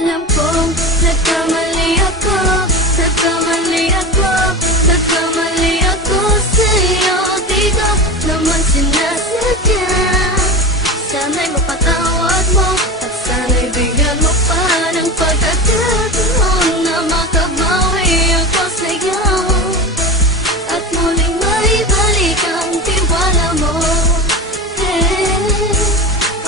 Alam kong nagkamali ako, nagkamali ako, nagkamali ako sa'yo. Di ko naman sinasadya. Sana'y mapatawad mo at sana'y bigyan mo pa ng pagkakataon na makabawi ako sa'yo at muling maibalik ang tiwala mo.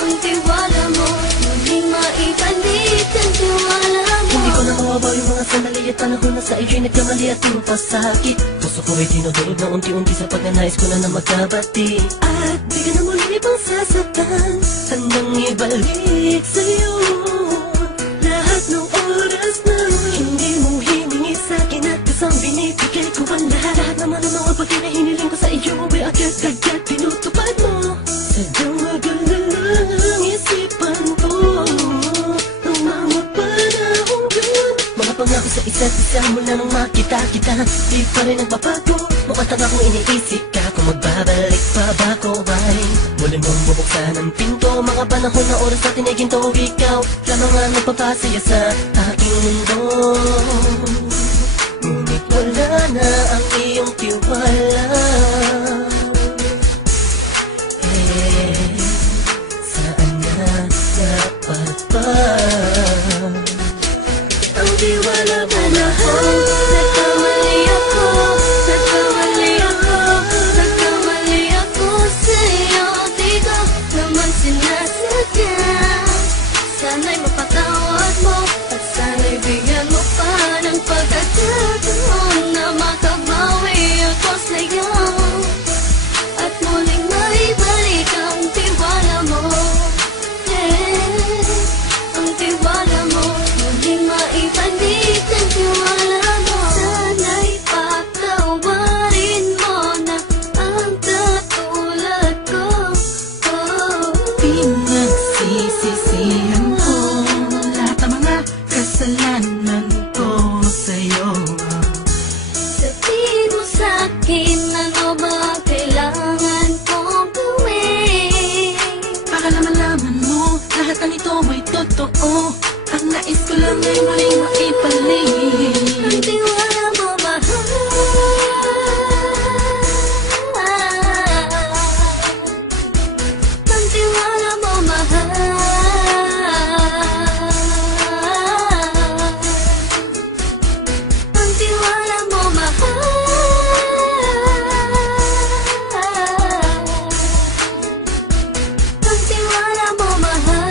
Ang tiwala mo, muling maibalik ang tiwala mo. Hindi ko na mawabaw yung mga sandali at panahon na sa iyo'y nagkamali at pinapasakit. Puso ko ay dinudulog na unti-unti sa pagnanais ko na magkabati. At di ka na muli pang sasaktan, handang ibalik sa'yo lahat ng oras na hindi mo himingi sa'kin at kasang binibigay ko ang lahat. Lahat naman ng mga bagay na hiniling ko sa iyo ay agad-agad tinutupad mo. Sadyang magalang ang isipan ko ng mga panahon yun. Mga pangako sa isa't isa mula nung makita kita, di pa rin nagbabago. Mukhang tanga kung iniisip ka kung magbabalik pa ba ko ay muli mong bubuksan ang pinto. Mga panahon na oras natin ay ginto. Ikaw lamang ang nagpapasaya sa aking mundo. Ngunit wala na ang iyong tiwala. Saan na dapat ba ang tiwala mo na? Nagkamali ako, nagkamali ako, nagkamali ako sa'yo. Di ko naman sinasadya. Sana'y mapatawad mo at sana'y bigyan mo pa ng pagkakataon na makabawi ako sa'yo at muling maibalik ang tiwala mo. Ang tiwala mo, muling maibalik ang tiwala mo. Sana'y patawarin mo na ang katulad ko. Pinagsisisihan ko lahat ng mga kasalanan ko sa'yo. Sabihin mo sa'kin ano ba kailangan kong gawin. Baka malaman mo lahat ng ito ay totoo. Ang nais ko lang ay muling maibalik Ang tiwala mo, mahal. Ang tiwala mo, mahal. Ang tiwala mo, mahal. Ang tiwala mo, mahal.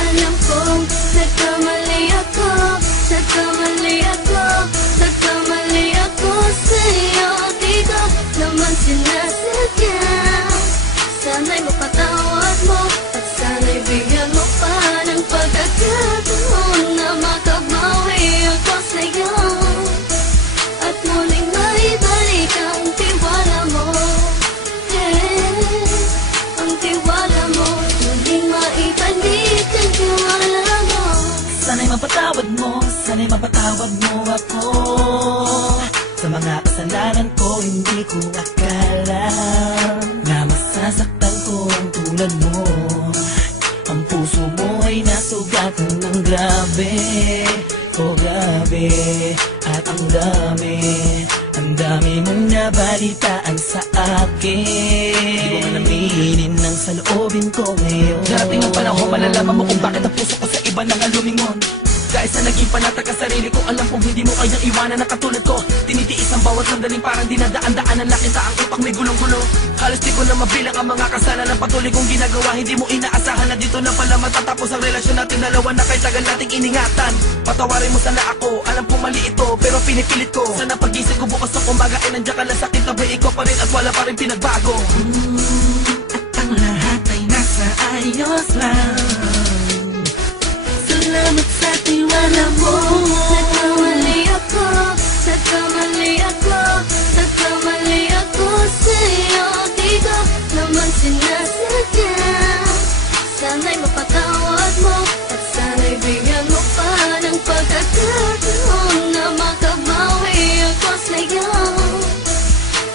Alam kong nagkamali ako, nagkamali ako, nagkamali ako sa'yo. Di ko naman sinasadya. Sana'y mapatawad mo at sana'y bigyan mo pa ng pagkakataon na makabawi ako sa'yo at muling maibalik ang tiwala mo. Ang tiwala mo, muling maibalik ang tiwala mo. Sana'y mapatawad mo, sana'y mapatawad mo ako sa mga kasalanan ko. Hindi ko akala na masasaktan ko ang tulad mo. Ang puso mo ay nasugatan ng grabe, oh grabe. At ang dami mong nabalitaan sa akin. Di ko man aminin ng saloobin ko ngayon. Darating ang panahon, malalaman mo kung bakit ang puso ko sa iba nang alumingon. Dahil sa naging panatag ka sarili ko, alam kong hindi mo kayang iwanan na katulad ko. Tinitiis ang bawat sandaling parang dinadaan-daan ang lakita ang utak may gulong-gulo. Halos di ko na mabilang ang mga kasalanan patuloy kong ginagawa. Hindi mo inaasahan na dito na pala matatapos ang relasyon natin dalawa na kay tagal nating iningatan. Patawarin mo sana ako, alam kong mali ito pero pinipilit ko. Sana pag-isip ko bukas ng umaga ay nandiyan ka lang sa akin, tabi ikaw pa rin at wala pa rin pinagbago. At ang lahat ay nasa ayos lang. Salamat sa tiwala mo. Nagkamali ako, nagkamali ako, nagkamali ako sa'yo. Di ko naman sinasadya. Sana'y mapatawad mo at sana'y bigyan mo pa ng pagkakataon na makabawi ako sa'yo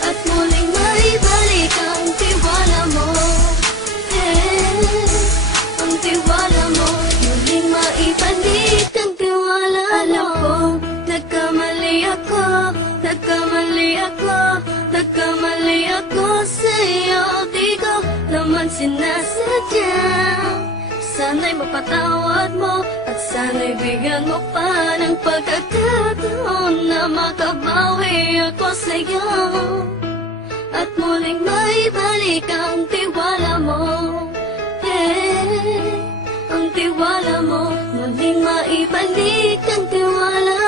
at muling maibalik ang tiwala. naman sinasadya. Sana'y mapatawad mo at sana'y bigyan mo pa ng pagkakataon na makabawi ako sa'yo at muling maibalik ang tiwala mo. Ang tiwala mo, muling maibalik ang tiwala